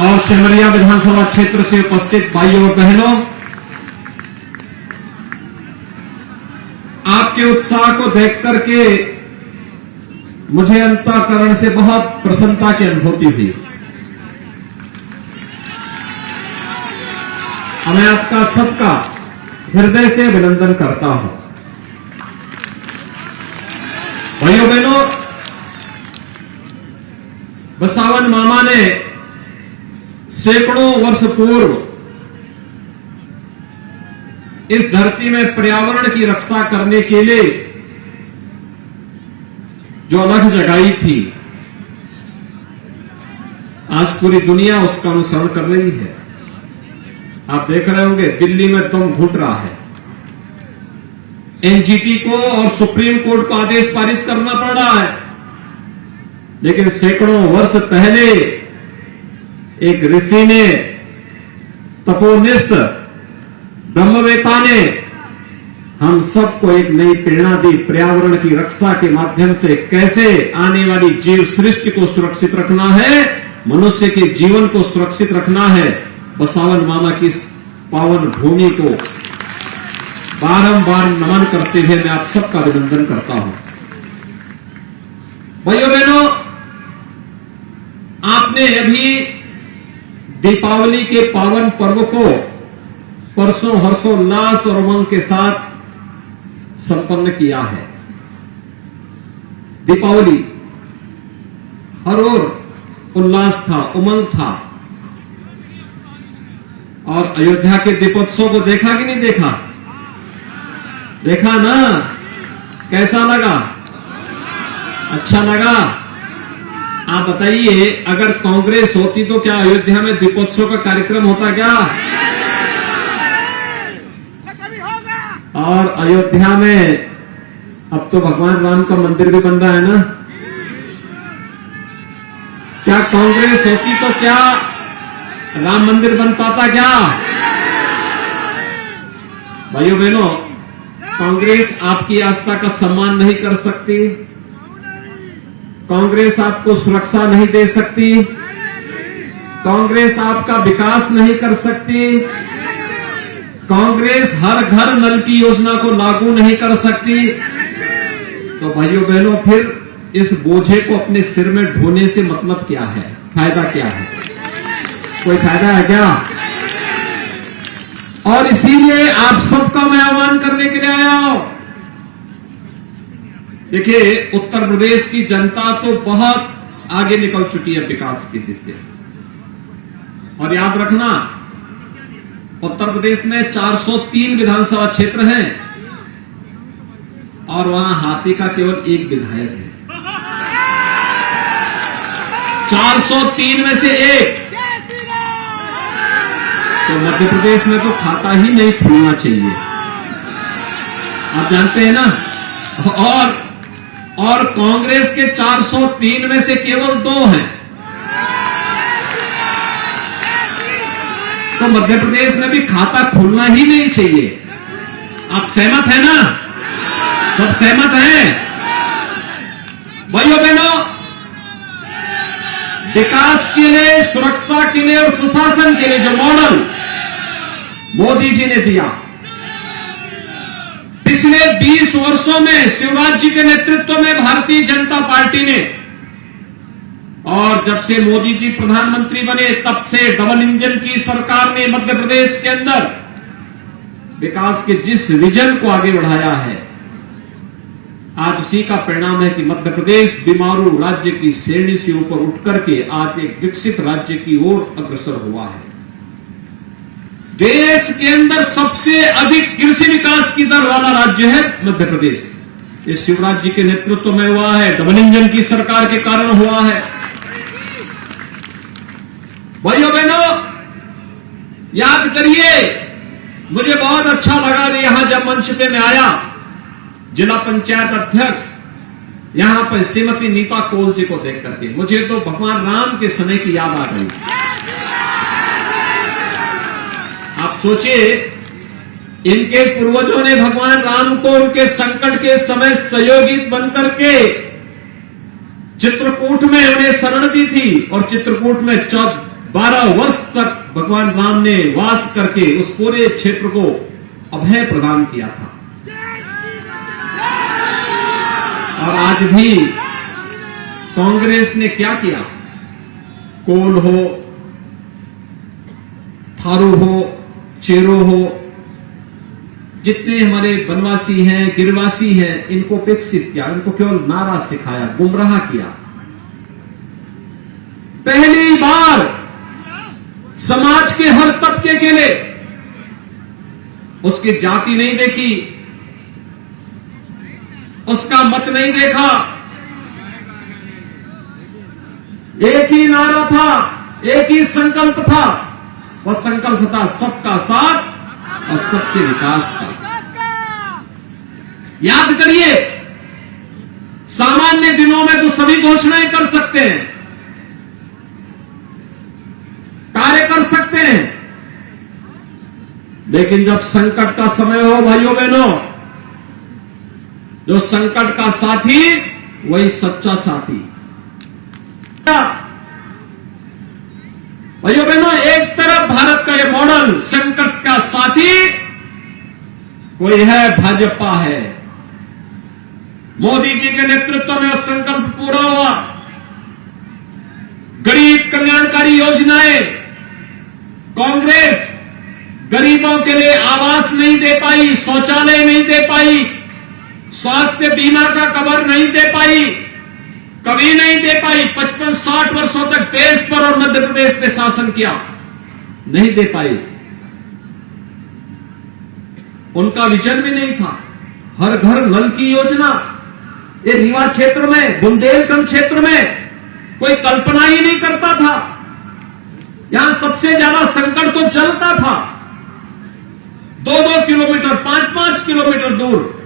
और सिमरिया विधानसभा क्षेत्र से उपस्थित भाइयों और बहनों, आपके उत्साह को देख करके मुझे अंतःकरण से बहुत प्रसन्नता की अनुभूति हुई। मैं आपका सबका हृदय से अभिनंदन करता हूं। भाइयों बहनों, बसावन मामा ने सैकड़ों वर्ष पूर्व इस धरती में पर्यावरण की रक्षा करने के लिए जो अलख जगाई थी, आज पूरी दुनिया उसका अनुसरण कर रही है। आप देख रहे होंगे दिल्ली में दम घुट रहा है। एनजीटी को और सुप्रीम कोर्ट को आदेश पारित करना पड़ रहा है, लेकिन सैकड़ों वर्ष पहले एक ऋषि ने, तपोनिष्ठ ब्रह्मवेता ने हम सबको एक नई प्रेरणा दी। पर्यावरण की रक्षा के माध्यम से कैसे आने वाली जीव सृष्टि को सुरक्षित रखना है, मनुष्य के जीवन को सुरक्षित रखना है। बसावन मामा की इस पावन भूमि को बारंबार नमन करते हुए मैं आप सबका अभिनंदन करता हूं। भाइयों बहनों, आपने अभी दीपावली के पावन पर्व को परसों हर्षोल्लास और उमंग के साथ संपन्न किया है। दीपावली हर ओर उल्लास था, उमंग था। और अयोध्या के दीपोत्सव को देखा कि नहीं देखा? देखा ना? कैसा लगा? अच्छा लगा? आप बताइए, अगर कांग्रेस होती तो क्या अयोध्या में दीपोत्सव का कार्यक्रम होता क्या? और अयोध्या में अब तो भगवान राम का मंदिर भी बन रहा है ना? क्या कांग्रेस होती तो क्या राम मंदिर बन पाता क्या? भाइयों बहनों, कांग्रेस आपकी आस्था का सम्मान नहीं कर सकती, कांग्रेस आपको सुरक्षा नहीं दे सकती, कांग्रेस आपका विकास नहीं कर सकती, कांग्रेस हर घर नल की योजना को लागू नहीं कर सकती। तो भाइयों बहनों, फिर इस बोझे को अपने सिर में ढोने से मतलब क्या है? फायदा क्या है? कोई फायदा है क्या? और इसीलिए आप सबका मैं आह्वान करने के लिए आया हूं। देखिए, उत्तर प्रदेश की जनता तो बहुत आगे निकल चुकी है विकास की दिशा। और याद रखना, उत्तर प्रदेश में 403 विधानसभा क्षेत्र हैं और वहां हाथी का केवल एक विधायक है। 403 में से एक। तो मध्य प्रदेश में तो खाता ही नहीं खुलना चाहिए, आप जानते हैं ना। और कांग्रेस के 403 में से केवल 2 हैं। तो मध्य प्रदेश में भी खाता खुलना ही नहीं चाहिए। आप सहमत हैं ना? सब सहमत हैं? भाइयों बहनों, विकास के लिए, सुरक्षा के लिए और सुशासन के लिए जो मॉडल मोदी जी ने दिया, पिछले 20 वर्षों में शिवराज जी के नेतृत्व में भारतीय जनता पार्टी ने, और जब से मोदी जी प्रधानमंत्री बने तब से डबल इंजन की सरकार ने मध्य प्रदेश के अंदर विकास के जिस विजन को आगे बढ़ाया है, आज उसी का परिणाम है कि मध्य प्रदेश बीमारू राज्य की श्रेणी से ऊपर उठ करके आज एक विकसित राज्य की ओर अग्रसर हुआ है। देश के अंदर सबसे अधिक कृषि विकास की दर वाला राज्य है मध्य प्रदेश। ये शिवराज जी के नेतृत्व में हुआ है, डबल इंजन की सरकार के कारण हुआ है। भाइयों बहनों, याद करिए, मुझे बहुत अच्छा लगा यहां जब मंच पे मैं आया, जिला पंचायत अध्यक्ष यहां पर श्रीमती नीता कोल जी को देख करके मुझे तो भगवान राम के समय की याद आ गई। आप सोचिए, इनके पूर्वजों ने भगवान राम को उनके संकट के समय सहयोगी बनकर के चित्रकूट में उन्हें शरण दी थी और चित्रकूट में 12 वर्ष तक भगवान राम ने वास करके उस पूरे क्षेत्र को अभय प्रदान किया था। और आज भी कांग्रेस ने क्या किया? कोल हो, थारू हो, चेरो हो, जितने हमारे वनवासी हैं, गिरवासी हैं, इनको विकसित किया, इनको केवल नारा सिखाया, गुमराह किया। पहली बार समाज के हर तबके के लिए उसकी जाति नहीं देखी, उसका मत नहीं देखा, एक ही नारा था, एक ही संकल्प था। वह संकल्प था सबका साथ और सबके विकास का। याद करिए, सामान्य दिनों में तो सभी घोषणाएं कर सकते हैं, कार्य कर सकते हैं, लेकिन जब संकट का समय हो भाइयों बहनों, जो संकट का साथी वही सच्चा साथी। भाइयों बहनों, एक तरफ भारत का ये मॉडल संकट का साथी कोई है, भाजपा है। मोदी जी के नेतृत्व में संकल्प पूरा हुआ। गरीब कल्याणकारी योजनाएं, कांग्रेस गरीबों के लिए आवास नहीं दे पाई, शौचालय नहीं दे पाई, स्वास्थ्य बीमा का कवर नहीं दे पाई, कभी नहीं दे पाई। 55-60 वर्षों तक देश पर और मध्य प्रदेश पे शासन किया, नहीं दे पाई। उनका विजन भी नहीं था। हर घर नल की योजना, ये रीवा क्षेत्र में, बुंदेलखंड क्षेत्र में कोई कल्पना ही नहीं करता था। यहां सबसे ज्यादा संकट तो जलता था। 2-2 किलोमीटर, 5-5 किलोमीटर दूर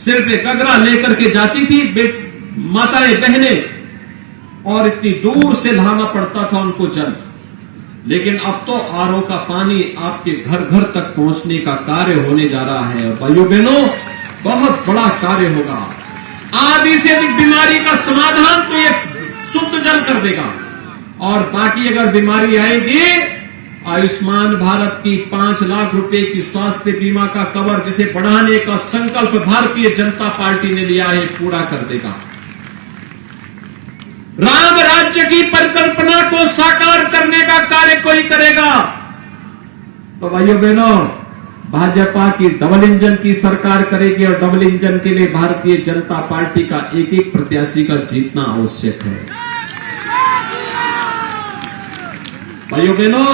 सिर पे गगरा लेकर के जाती थी माताएं बहनें, और इतनी दूर से लाना पड़ता था उनको जल। लेकिन अब तो आरओ का पानी आपके घर घर तक पहुंचने का कार्य होने जा रहा है। और भाइयों बहनों, बहुत बड़ा कार्य होगा। आधी से अधिक बीमारी का समाधान तो ये शुद्ध जल कर देगा। और बाकी अगर बीमारी आएगी, आयुष्मान भारत की 5 लाख रुपए की स्वास्थ्य बीमा का कवर जिसे बढ़ाने का संकल्प भारतीय जनता पार्टी ने लिया है, पूरा कर देगा। राम राज्य की परिकल्पना को साकार करने का कार्य कोई करेगा। तो भाइयों बहनों, भाजपा की डबल इंजन की सरकार करेगी, और डबल इंजन के लिए भारतीय जनता पार्टी का एक एक प्रत्याशी का जीतना आवश्यक है। भाइयों बहनों,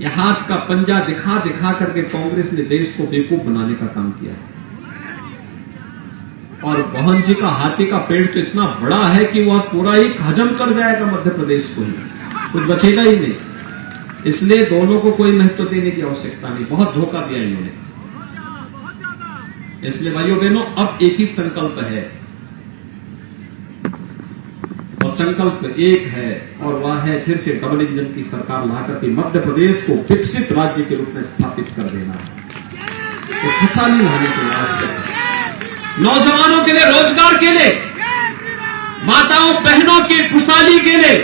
यह हाथ का पंजा दिखा दिखा करके कांग्रेस ने देश को बेवकूफ बनाने का काम किया। और मोहन जी का हाथी का पेड़ तो इतना बड़ा है कि वह पूरा ही हजम कर जाएगा मध्य प्रदेश को, ही कुछ बचेगा ही नहीं। इसलिए दोनों को कोई महत्व देने की आवश्यकता नहीं। बहुत धोखा दिया इन्होंने। इसलिए भाइयों बहनों, अब एक ही संकल्प है, और संकल्प एक है, और वह है फिर से डबल इंजन की सरकार लाकर के मध्य प्रदेश को विकसित राज्य के रूप में स्थापित कर देना है। तो खुशहाली लाने की आवश्यकता है। नौजवानों के लिए रोजगार के लिए, माताओं बहनों की खुशहाली के लिए,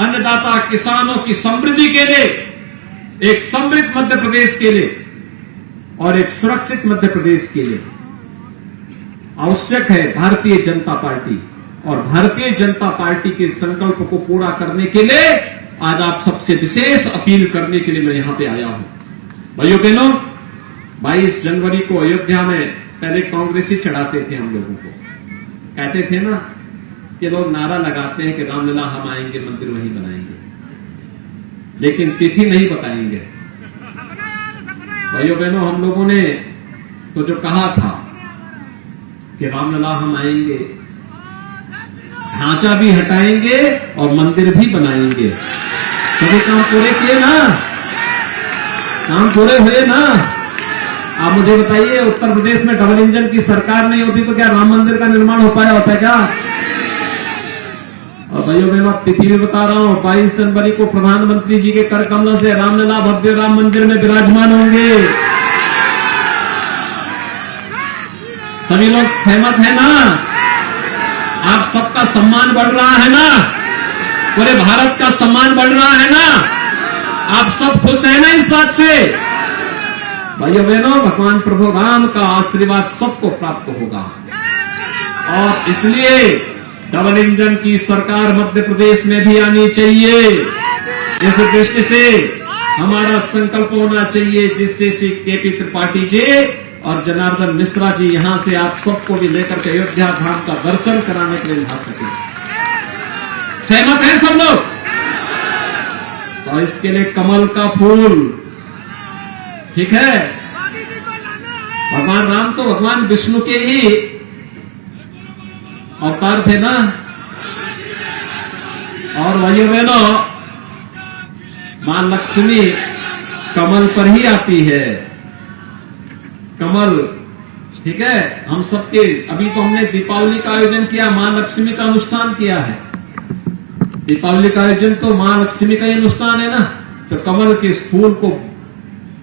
अन्नदाता किसानों की समृद्धि के लिए, एक समृद्ध मध्य प्रदेश के लिए और एक सुरक्षित मध्य प्रदेश के लिए आवश्यक है भारतीय जनता पार्टी। और भारतीय जनता पार्टी के संकल्प को पूरा करने के लिए आज आप सबसे विशेष अपील करने के लिए मैं यहां पे आया हूं। भाइयों बहनों, 22 जनवरी को अयोध्या में पहले कांग्रेस ही चढ़ाते थे हम लोगों को। कहते थे ना कि लोग नारा लगाते हैं कि रामलला हम आएंगे, मंदिर वहीं बनाएंगे, लेकिन तिथि नहीं बताएंगे। भाइयों बहनों, हम लोगों ने तो जो कहा था कि रामलला हम आएंगे, ढांचा भी हटाएंगे और मंदिर भी बनाएंगे। सभी काम पूरे किए ना, काम पूरे हुए ना। आप मुझे बताइए, उत्तर प्रदेश में डबल इंजन की सरकार नहीं होती तो क्या राम मंदिर का निर्माण हो पाया होता है क्या? और भाइयों बहनों, तिथि भी बता रहा हूं, 22 जनवरी को प्रधानमंत्री जी के कर कमलों से रामलला भव्य राम मंदिर में विराजमान होंगे। सभी लोग सहमत है ना? आप सबका सम्मान बढ़ रहा है ना? पूरे भारत का सम्मान बढ़ रहा है ना? आप सब खुश हैं ना इस बात से? भाइयों बहनों, भगवान प्रभु राम का आशीर्वाद सबको प्राप्त होगा और इसलिए डबल इंजन की सरकार मध्य प्रदेश में भी आनी चाहिए। इस दृष्टि से हमारा संकल्प होना चाहिए जिससे श्री केपी त्रिपाठी जी और जनार्दन मिश्रा जी यहां से आप सबको भी लेकर के अयोध्या धाम का दर्शन कराने के लिए ला सके। सहमत हैं सब लोग? तो इसके लिए कमल का फूल, ठीक है। भगवान राम तो भगवान विष्णु के ही अवतार थे ना। और भाइयों बहनों, मां लक्ष्मी कमल पर ही आती है। कमल, ठीक है। हम सबके अभी तो हमने दीपावली का आयोजन किया, मां लक्ष्मी का अनुष्ठान किया है। दीपावली का आयोजन तो मां लक्ष्मी का ही अनुष्ठान है ना। तो कमल के इस फूल को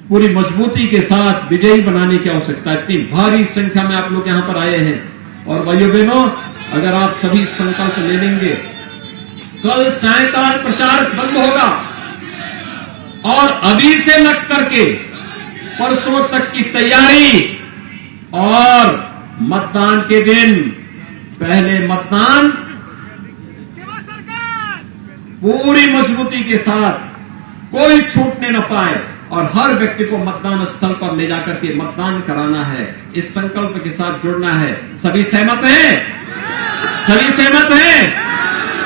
पूरी मजबूती के साथ विजयी बनाने की आवश्यकता है। इतनी भारी संख्या में आप लोग यहां पर आए हैं और भाइयों बहनों, अगर आप सभी संकल्प ले लेंगे, कल सायंकाल प्रचार बंद होगा और अभी से लग करके परसों तक की तैयारी और मतदान के दिन पहले मतदान पूरी मजबूती के साथ, कोई छूटने न पाए और हर व्यक्ति को मतदान स्थल पर ले जाकर के मतदान कराना है। इस संकल्प के साथ जुड़ना है। सभी सहमत हैं? सभी सहमत हैं?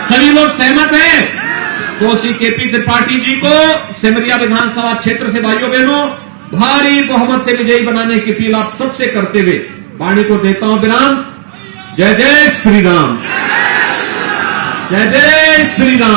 सभी लोग सहमत हैं? तो श्री केपी त्रिपाठी जी को सिमरिया विधानसभा क्षेत्र से भाइयों बहनों भारी बहुमत से विजयी बनाने की अपील आप सबसे करते हुए वाणी को देता हूं विराम। जय जय श्री राम, जय जय श्री राम।